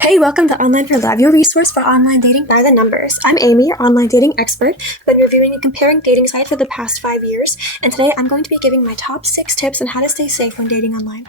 Hey, welcome to Online for Love, your resource for online dating by the numbers. I'm Amy, your online dating expert. I've been reviewing and comparing dating sites for the past 5 years, and today I'm going to be giving my top 6 tips on how to stay safe when dating online.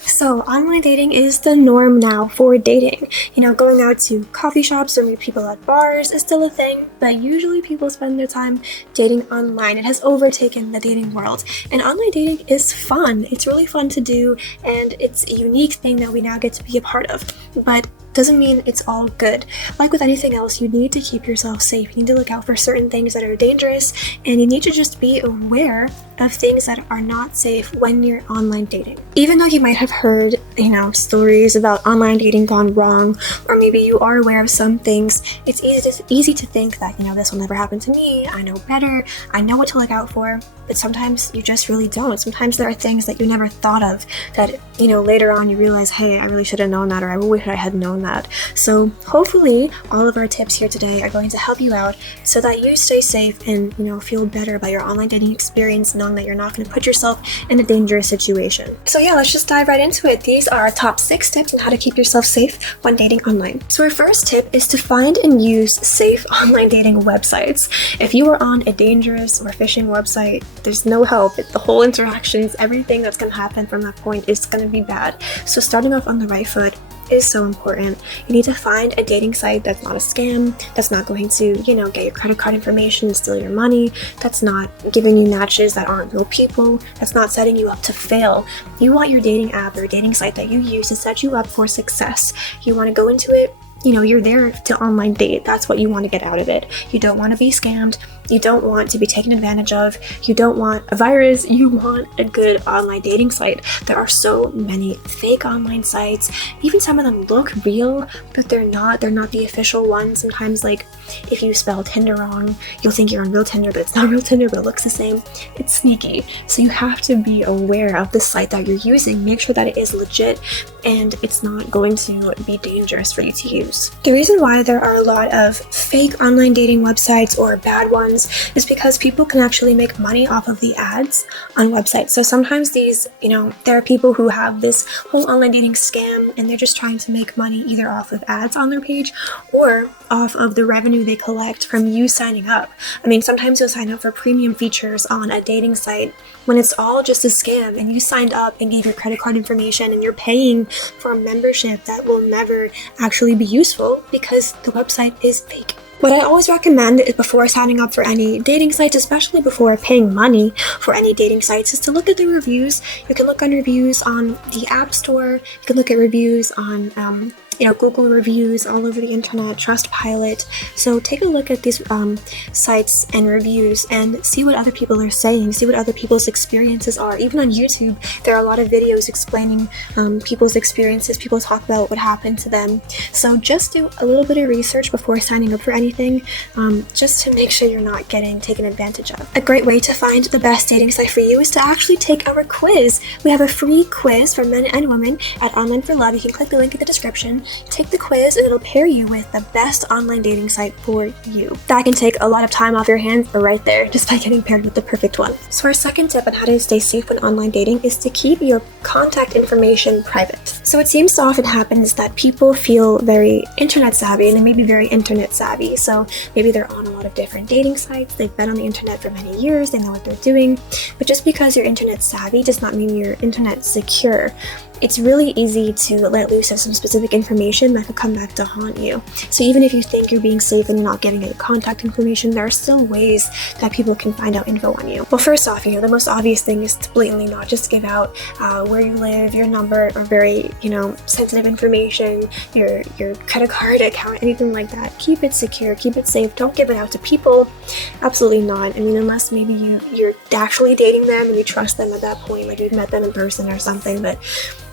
So, online dating is the norm now for dating. Going out to coffee shops or meet people at bars is still a thing, but usually people spend their time dating online. It has overtaken the dating world. And online dating is fun. It's really fun to do, and it's a unique thing that we now get to be a part of. But doesn't mean it's all good. Like with anything else, you need to keep yourself safe. You need to look out for certain things that are dangerous, and you need to just be aware of things that are not safe when you're online dating. Even though you might have heard, stories about online dating gone wrong, or maybe you are aware of some things, it's easy to think that, this will never happen to me, I know better, I know what to look out for, but sometimes you just really don't. Sometimes there are things that you never thought of that, later on you realize, hey, I really should have known that, or I wish I had known that. So hopefully all of our tips here today are going to help you out so that you stay safe and, feel better about your online dating experience, knowing that you're not going to put yourself in a dangerous situation. So yeah, let's just dive right into it. These are our top 6 tips on how to keep yourself safe when dating online. So our first tip is to find and use safe online dating websites. If you are on a dangerous or phishing website, there's no help. The whole interactions, everything that's going to happen from that point is going to be bad. So starting off on the right foot is so important. You need to find a dating site that's not a scam, that's not going to, get your credit card information and steal your money, that's not giving you matches that aren't real people, that's not setting you up to fail. You want your dating app or dating site that you use to set you up for success. You want to go into it, you're there to online date. That's what you want to get out of it. You don't want to be scammed. You don't want to be taken advantage of. You don't want a virus. You want a good online dating site. There are so many fake online sites. Even some of them look real, but they're not. They're not the official ones. Sometimes, if you spell Tinder wrong, you'll think you're on real Tinder, but it's not real Tinder, but it looks the same. It's sneaky. So you have to be aware of the site that you're using. Make sure that it is legit and it's not going to be dangerous for you to use. The reason why there are a lot of fake online dating websites or bad ones is because people can actually make money off of the ads on websites. So sometimes these, there are people who have this whole online dating scam and they're just trying to make money either off of ads on their page or off of the revenue they collect from you signing up. Sometimes you'll sign up for premium features on a dating site when it's all just a scam and you signed up and gave your credit card information and you're paying for a membership that will never actually be useful because the website is fake. What I always recommend is before signing up for any dating sites, especially before paying money for any dating sites, is to look at the reviews. You can look on reviews on the App Store. You can look at reviews on Google reviews all over the internet, Trustpilot. So take a look at these sites and reviews and see what other people are saying, see what other people's experiences are. Even on YouTube, there are a lot of videos explaining people's experiences. People talk about what happened to them. So just do a little bit of research before signing up for anything, just to make sure you're not getting taken advantage of. A great way to find the best dating site for you is to actually take our quiz. We have a free quiz for men and women at Online for Love. You can click the link in the description. Take the quiz and it'll pair you with the best online dating site for you. That can take a lot of time off your hands right there just by getting paired with the perfect one. So our second tip on how to stay safe when online dating is to keep your contact information private. So it seems to often happens that people feel very internet savvy and they may be very internet savvy. So maybe they're on a lot of different dating sites, they've been on the internet for many years, they know what they're doing. But just because you're internet savvy does not mean you're internet secure. It's really easy to let loose of some specific information that could come back to haunt you. So even if you think you're being safe and you're not giving any contact information, there are still ways that people can find out info on you. Well, first off, the most obvious thing is to blatantly not just give out where you live, your number, or very, sensitive information, your credit card account, anything like that. Keep it secure, keep it safe. Don't give it out to people. Absolutely not. Unless maybe you're actually dating them and you trust them at that point, like you've met them in person or something, but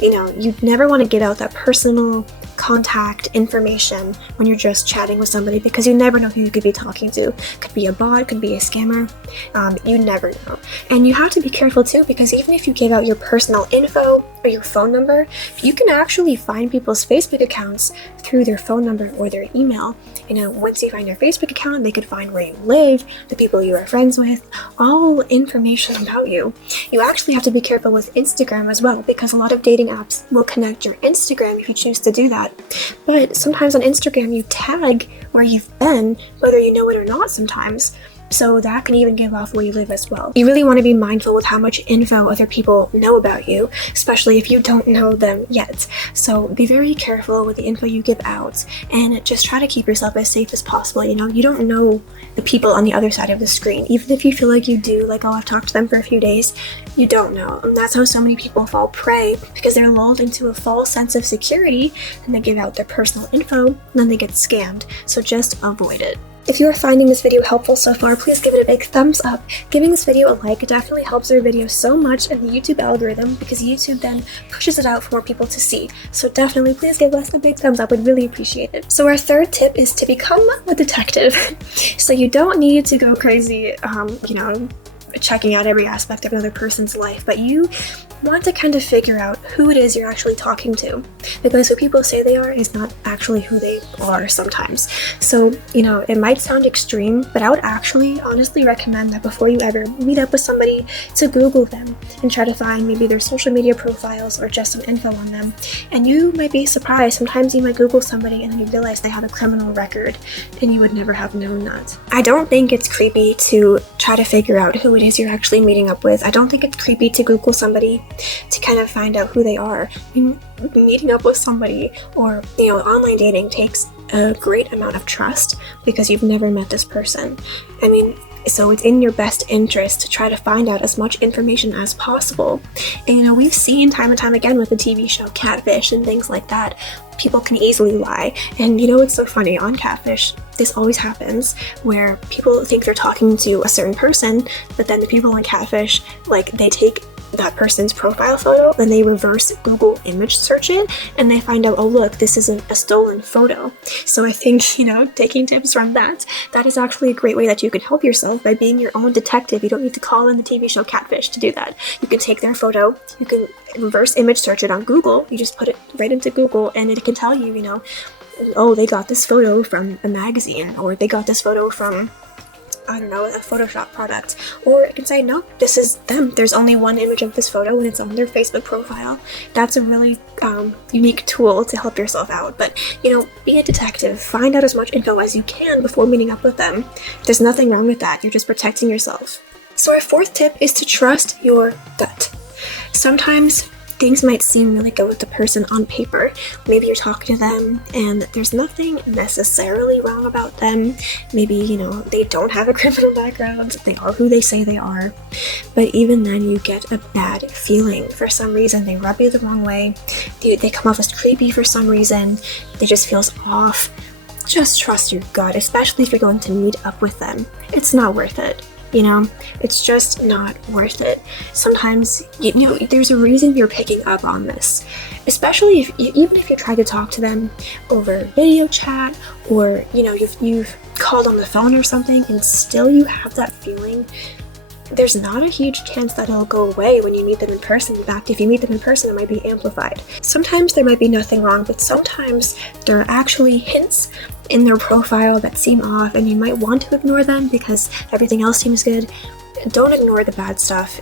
you'd never want to give out that personal contact information when you're just chatting with somebody, because you never know who you could be talking to. Could be a bot, could be a scammer, you never know. And you have to be careful too, because even if you give out your personal info or your phone number, you can actually find people's Facebook accounts through their phone number or their email. Once you find their Facebook account, they could find where you live, the people you are friends with, all information about you. You actually have to be careful with Instagram as well, because a lot of dating apps will connect your Instagram if you choose to do that. But sometimes on Instagram you tag where you've been, whether you know it or not sometimes. So that can even give off where you live as well. You really want to be mindful with how much info other people know about you, especially if you don't know them yet. So be very careful with the info you give out, and just try to keep yourself as safe as possible. You don't know the people on the other side of the screen. Even if you feel like you do, like, oh, I've talked to them for a few days, you don't know. And that's how so many people fall prey, because they're lulled into a false sense of security, and they give out their personal info, and then they get scammed. So just avoid it. If you are finding this video helpful so far, please give it a big thumbs up. Giving this video a like definitely helps our video so much in the YouTube algorithm, because YouTube then pushes it out for more people to see. So definitely please give us a big thumbs up, we'd really appreciate it. So our third tip is to become a detective. So you don't need to go crazy, checking out every aspect of another person's life, but you want to kind of figure out who it is you're actually talking to, because who people say they are is not actually who they are sometimes. So, it might sound extreme, but I would actually honestly recommend that before you ever meet up with somebody, to Google them and try to find maybe their social media profiles or just some info on them. And you might be surprised. Sometimes you might Google somebody and then you realize they have a criminal record, and you would never have known that. I don't think it's creepy to try to figure out who it is you're actually meeting up with. I don't think it's creepy to Google somebody to kind of find out who they are. Meeting up with somebody or online dating takes a great amount of trust, because you've never met this person. So it's in your best interest to try to find out as much information as possible. And we've seen time and time again with the TV show Catfish and things like that, people can easily lie. And it's so funny, on Catfish this always happens, where people think they're talking to a certain person, but then the people on Catfish, they take that person's profile photo, then they reverse Google image search it, and they find out, oh look, this isn't a stolen photo. So I think, taking tips from that is actually a great way that you can help yourself by being your own detective. You don't need to call in the TV show Catfish to do that. You can take their photo, you can reverse image search it on Google, you just put it right into Google, and it can tell you, oh, they got this photo from a magazine, or they got this photo from, a Photoshop product. Or it can say, no, this is them. There's only one image of this photo and it's on their Facebook profile. That's a really unique tool to help yourself out. But, be a detective. Find out as much info as you can before meeting up with them. There's nothing wrong with that. You're just protecting yourself. So our fourth tip is to trust your gut. Sometimes things might seem really good with the person on paper. Maybe you're talking to them and there's nothing necessarily wrong about them. Maybe, they don't have a criminal background, they are who they say they are. But even then you get a bad feeling. For some reason, they rub you the wrong way. They come off as creepy for some reason. It just feels off. Just trust your gut, especially if you're going to meet up with them. It's not worth it. It's just not worth it. Sometimes, there's a reason you're picking up on this. Especially even if you try to talk to them over video chat, or, you've called on the phone or something, and still you have that feeling, there's not a huge chance that it'll go away when you meet them in person. In fact, if you meet them in person, it might be amplified. Sometimes there might be nothing wrong, but sometimes there are actually hints in their profile that seem off, and you might want to ignore them because everything else seems good. Don't ignore the bad stuff.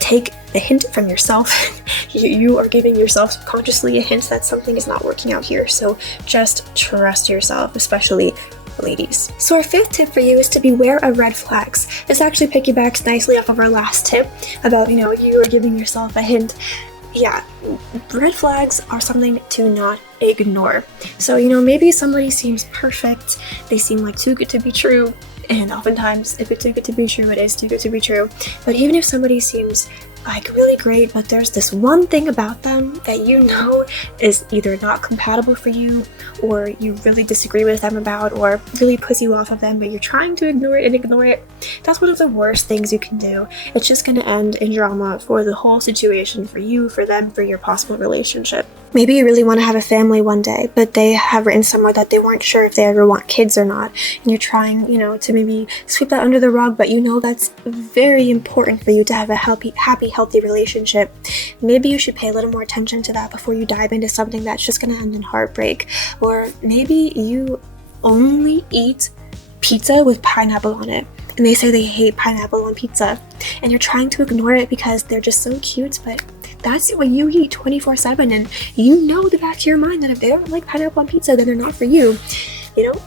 Take a hint from yourself. You are giving yourself subconsciously a hint that something is not working out here. So just trust yourself, especially ladies. So our fifth tip for you is to beware of red flags. This actually piggybacks nicely off of our last tip about, you are giving yourself a hint. Yeah, red flags are something to not ignore. So, maybe somebody seems perfect, they seem like too good to be true, and oftentimes if it's too good to be true, it is too good to be true. But even if somebody seems like really great, but there's this one thing about them that you know is either not compatible for you, or you really disagree with them about, or really puts you off of them, but you're trying to ignore it, that's one of the worst things you can do. It's just going to end in drama for the whole situation, for you, for them, for your possible relationship. Maybe you really want to have a family one day, but they have written somewhere that they weren't sure if they ever want kids or not, and you're trying, to maybe sweep that under the rug, but you know that's very important for you to have a happy, healthy relationship. Maybe you should pay a little more attention to that before you dive into something that's just going to end in heartbreak. Or maybe you only eat pizza with pineapple on it, and they say they hate pineapple on pizza, and you're trying to ignore it because they're just so cute, but that's what you eat 24/7, and you know the back of your mind that if they don't like pineapple on pizza, then they're not for you.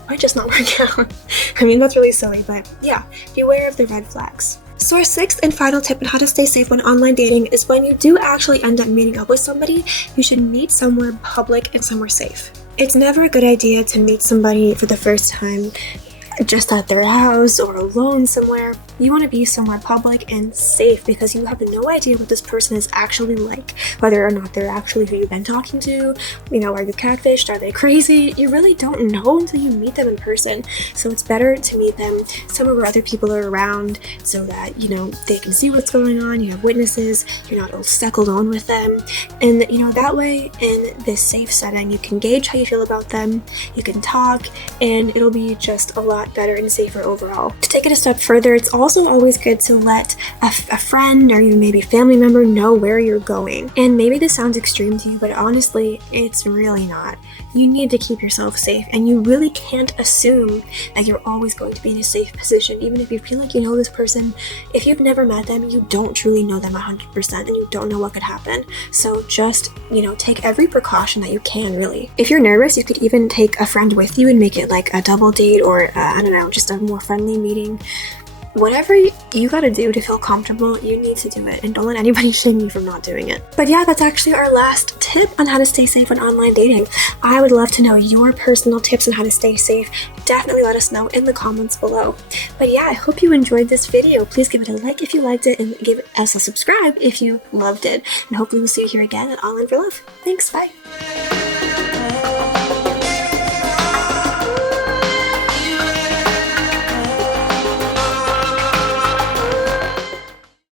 Might just not work out. I mean, that's really silly, but yeah, beware of the red flags. So our sixth and final tip on how to stay safe when online dating is when you do actually end up meeting up with somebody, you should meet somewhere public and somewhere safe. It's never a good idea to meet somebody for the first time just at their house or alone somewhere. You want to be somewhere public and safe because you have no idea what this person is actually like, whether or not they're actually who you've been talking to. Are you catfished? Are they crazy? You really don't know until you meet them in person. So it's better to meet them somewhere where other people are around so that, they can see what's going on. You have witnesses. You're not all stuck alone with them. And, that way in this safe setting, you can gauge how you feel about them. You can talk, and it'll be just a lot better and safer overall. To take it a step further, it's also always good to let a friend or maybe family member know where you're going. And maybe this sounds extreme to you, but honestly, it's really not. You need to keep yourself safe, and you really can't assume that you're always going to be in a safe position. Even if you feel like you know this person, if you've never met them, you don't truly know them 100%, and you don't know what could happen. So just, take every precaution that you can, really. If you're nervous, you could even take a friend with you and make it like a double date, or just a more friendly meeting. Whatever you gotta do to feel comfortable, you need to do it, and don't let anybody shame you from not doing it. But yeah, that's actually our last tip on how to stay safe when online dating. I would love to know your personal tips on how to stay safe. Definitely let us know in the comments below. But yeah, I hope you enjoyed this video. Please give it a like if you liked it, and give us a subscribe if you loved it. And hopefully we'll see you here again at Online for Love. Thanks, bye.